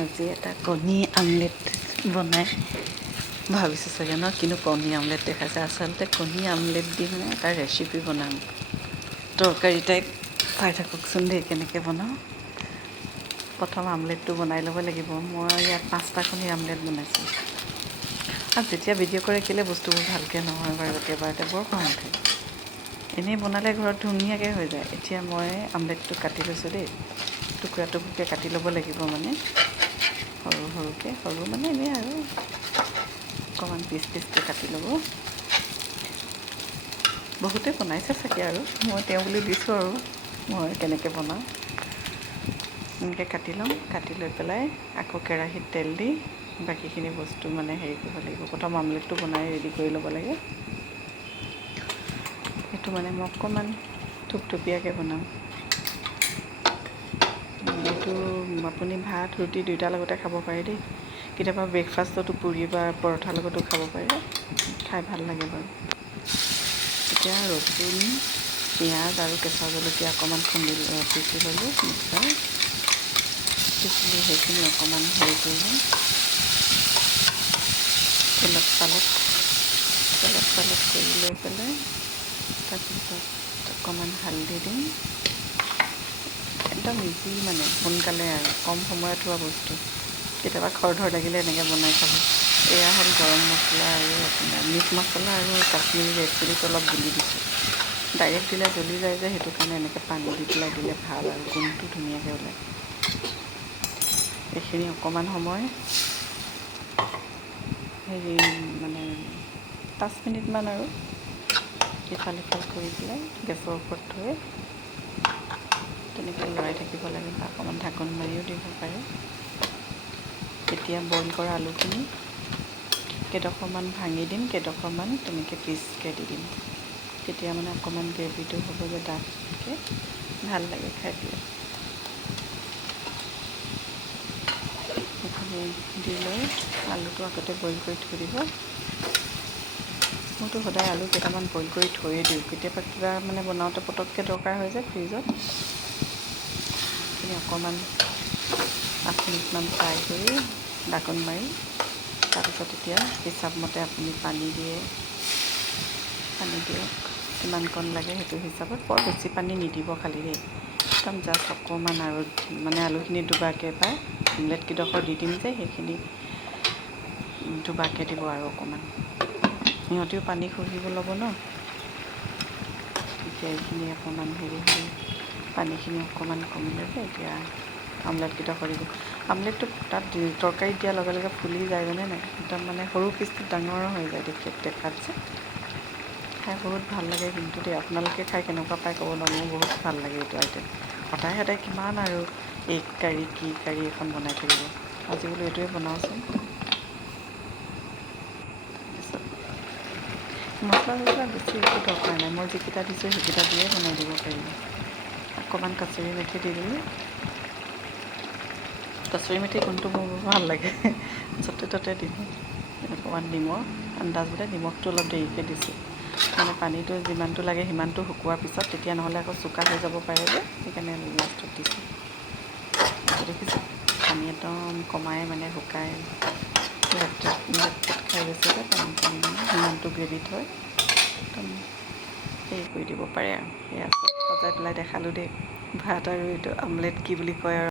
আজি এটা কণী আমলেট বনাই ভাবিছোঁ চাগে ন কিন্তু কণী আমলেট দেখাইছে আচলতে কণী আমলেট দি মানে এটা ৰেচিপি বনাম তৰকাৰী টাইপ চাই থাককচোন দেই কেনেকৈ বনাওঁ প্ৰথম আমলেটটো বনাই ল'ব লাগিব মই ইয়াত 5টা কণী আমলেট বনাইছোঁ আৰু যেতিয়া ভিডিঅ' কৰে কেলৈ বস্তুবোৰ ভালকৈ নহয় বাৰু একেবাৰতে বৰ খং উঠে এনেই বনালে ঘৰত ধুনীয়াকৈ হৈ যায় এতিয়া মই আমলেটটো কাটি লৈছোঁ দেই টুকুৰা টুকুৰকৈ কাটি ল'ব লাগিব মানে সৰু সৰুকৈ সৰু মানে এনেই আৰু অকণমান পিচকৈ কাটি ল'ব বহুতে বনাইছে চাগে আৰু মই তেওঁ বুলি দিছোঁ আৰু মই কেনেকৈ বনাওঁ এনেকৈ কাটি ল'ম কাটি লৈ পেলাই আকৌ কেৰাহীত তেল দি বাকীখিনি বস্তু মানে হেৰি কৰিব লাগিব প্ৰথম আমলেটটো বনাই ৰেডি কৰি ল'ব লাগে সেইটো মানে মই অকণমান থুপথুপীয়াকৈ বনাওঁ এইটো আপুনি ভাত ৰুটি দুয়োটাৰ লগতে খাব পাৰে দেই কেতিয়াবা ব্ৰেকফাষ্টতো পুৰি বা পৰঠাৰ লগতো খাব পাৰে খাই ভাল লাগে বাৰু এতিয়া ৰচুন পিঁয়াজ আৰু কেঁচা জলকীয়া অকণমান পিচি ল'লোঁ মিক্সাৰ পিচি সেইখিনি অকণমান হেৰি কৰি ল'ম তেলত পালক কৰি লৈ পেলাই তাৰপিছত অকণমান হালধি দিম একদম ইজি মানে সোনকালে আৰু কম সময়ত হোৱা বস্তু কেতিয়াবা খৰধৰ লাগিলে এনেকৈ বনাই খাব এয়া হ'ল গৰম মছলা আৰু আপোনাৰ মিট মছলা আৰু কাশ্মীৰী ৰেড চিলিটো অলপ গুলি দিছোঁ ডাইৰেক্ট দিলে জ্বলি যায় যে সেইটো কাৰণে এনেকৈ পানী দি পেলাই দিলে ভাল আৰু গোন্ধটো ধুনীয়াকৈ ওলায় এইখিনি অকণমান সময় হেৰি মানে 5 মিনিটমান আৰু ইফাল সিফাল কৰি পেলাই গেছৰ ওপৰত থৈ তেনেকৈ লৰাই থাকিব লাগে বা অকণমান ঢাকোন মাৰিও দিব পাৰে তেতিয়া বইল কৰা আলুখিনি কেইডোখৰমান ভাঙি দিম কেইডোখৰমান তেনেকৈ পিচকৈ দি দিম তেতিয়া মানে অকণমান গ্ৰেভিটো হ'ব যে ডাঠকৈ ভাল লাগে খাই পেলাই সেইখিনি দি লৈ আলুটো আগতে বইল কৰি থৈ দিব মইতো সদায় আলু কেইটামান বইল কৰি থৈয়ে দিওঁ কেতিয়াবা কিবা মানে বনাওঁতে পটককৈ দৰকাৰ হৈ যায় ফ্ৰিজত সেইখিনি অকণমান 5 মিনিটমান ফ্ৰাই কৰি ঢাকোন মাৰি তাৰপিছত এতিয়া হিচাপমতে আপুনি পানী দিয়ক কিমান কণ লাগে সেইটো হিচাপত বৰ বেছি পানী নিদিব খালি দেই একদম জাষ্ট অকণমান আৰু মানে আলুখিনি দুবাৰকৈ পায় আমলেটকেইডোখৰ দি দিম যে সেইখিনি দুবাৰকৈ দিব আৰু অকণমান সিহঁতেও পানী শুহিব ল'ব ন এতিয়া এইখিনি অকণমান হেৰি হৈ পানীখিনি অকণমান কমিলে যে এতিয়া আমলেটকেইডোখৰ দিব আমলেটটো তাত তৰকাৰীত দিয়াৰ লগে লগে ফুলি যায় জানে নাই একদম মানে সৰু পিচটো ডাঙৰ হৈ যায় দেখাত যে খাই বহুত ভাল লাগে কিন্তু দেই আপোনালোকে খাই কেনেকুৱা পায় ক'ব নোৱাৰো মোৰ বহুত ভাল লাগে এইটো আইটেম সদায় কিমান আৰু এগ কাৰী কি কাৰী এখন বনাই থাকিব আজি বোলো এইটোৱে বনাওঁচোন মছলা বেছি একো দৰকাৰ নাই মই যিকেইটা দিছোঁ সেইকেইটা দিয়ে বনাই দিব পাৰিব অকণমান কচুৰি মেথি দি দিলোঁ কচুৰি মেথি গোন্ধটো মোৰ ভাল লাগে য'তে ত'তে দি দিওঁ অকণমান নিমখ আন্দাজ বোলে নিমখটো অলপ দেৰিকৈ দিছোঁ মানে পানীটো যিমানটো লাগে সিমানটো শুকোৱাৰ পিছত তেতিয়া নহ'লে আকৌ চোকা হৈ যাব পাৰে যে সেইকাৰণে লাষ্টত দিছোঁ দেখিছোঁ পানী একদম কমাই মানে শুকাই লেট খাই গৈছে যে পানী সিমানটো গ্ৰেভিত হয় একদম হেৰি কৰি দিব পাৰে আৰু সেয়া সজাই পেলাই দেখালোঁ দেই ভাত আৰু এইটো আমলেট কি বুলি কয় আৰু